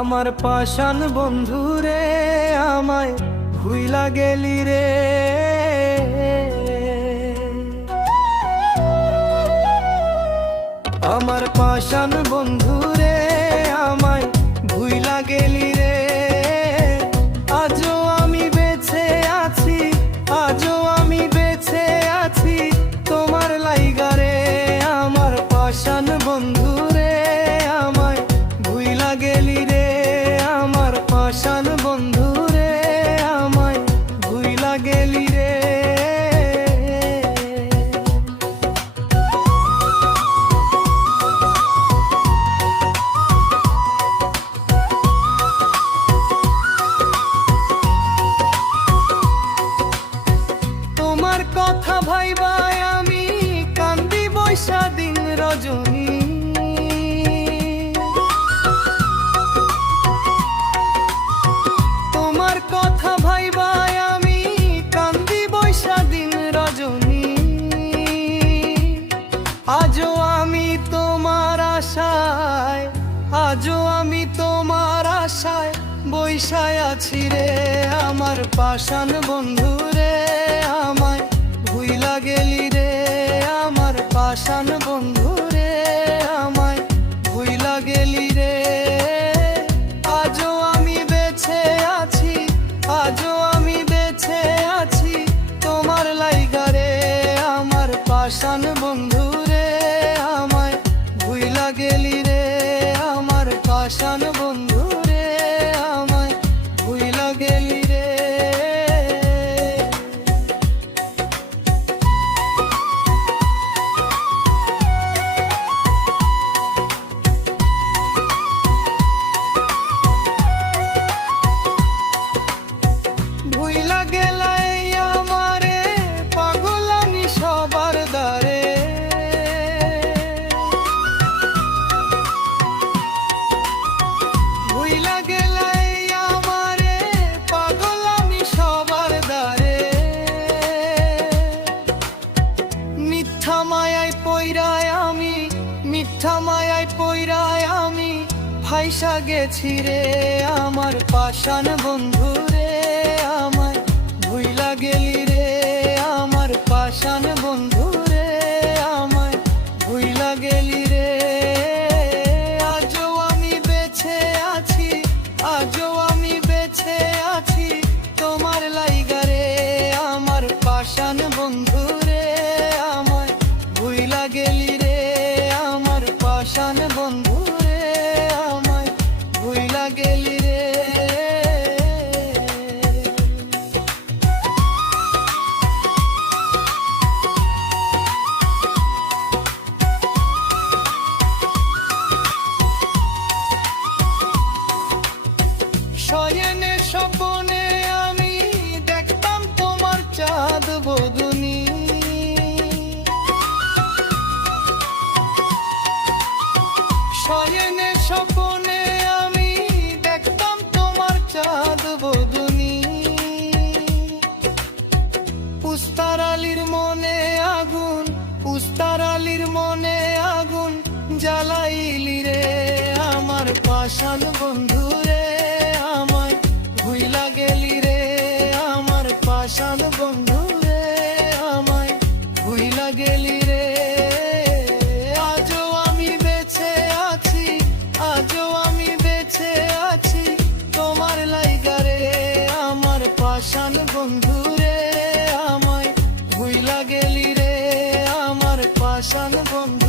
আমার পাষাণ বন্ধু রে, আমায় ভুইলা গেলি রে। আমার পাষাণ বন্ধু রে, আমায় ভুইলা গেলি রে। আজও আমি বেঁচে আছি, আজও আমি বেঁচে আছি তোমার লাইগা রে। আমার পাষাণ বন্ধু রে, আমায় ভুইলা গেলি রে। আমার পাষাণ বন্ধু রে, আমায় ভুইলা গেলি রে। তোমার কথা ভাইবাই আমি কান্দি বৈশা দিন রজনী। তোমার কথা ভাইবাই আমি কান্দি বৈশা দিন রজনী। আজও আমি তোমার আশায়, আজও আমি তোমার আশায় বৈশায় আছি রে। আমার পাষাণ বন্ধু রে, আমায় ভুইলা গেলি রে। আমার পাষাণ বন্ধু রে, আমায় ভুইলা গেলি রে। আজও আমি বেঁচে আছি, আজও আমি বেঁচে আছি তোমার লাইগা রে। আমার পাষাণ বন্ধু রে, আমায় ভুইলা গেলি রে। আমার পাষাণ বন্ধু রে, আমায় ভুইলা গেলি রে। ভুইলা গেলাই আমারে পাগল আমি সবার দ্বারে। ভুইলা গেলাই আমারে পাগল আমি সবার দ্বারে। মিথ্যা মায়ায় পইরায় আমি, মিথ্যা মায়ায় পইরায় আমি ফাইসা গেছি রে। আমার পাষাণ বন্ধু রে, আমায় ভুইলা গেলি রে। আমার পাষাণ বন্ধু রে, আমায় ভুইলা গেলি রে। আজও আমি বেঁচে আছি, আজও আমি বেঁচে আছি তোমার লাইগা রে। আমার পাষাণ বন্ধু রে, আমায় ভুইলা গেলি রে। আমার পাষাণ বন্ধু রে, আমায় ভুইলা গেলি রে। শয়নে স্বপনে আমি দেখতাম তোমার চাঁদ বদনী। শয়নে স্বপনে আমি দেখতাম তোমার চাঁদ বদনী। উস্তার আলীর মনে আগুন, উস্তার আলীর মনে আগুন জ্বালাইলি রে। আমার পাষাণ বন্ধু রে, আমায় ভুইলা গেলি রে। আমার পাষাণ বন্ধু রে, আমায় ভুইলা গেলি রে। আজও আমি বেঁচে আছি, আজও আমি বেঁচে আছি তোমার লাইগা রে। আমার পাষাণ বন্ধু রে, আমায় ভুইলা গেলি রে। আমার পাষাণ বন্ধু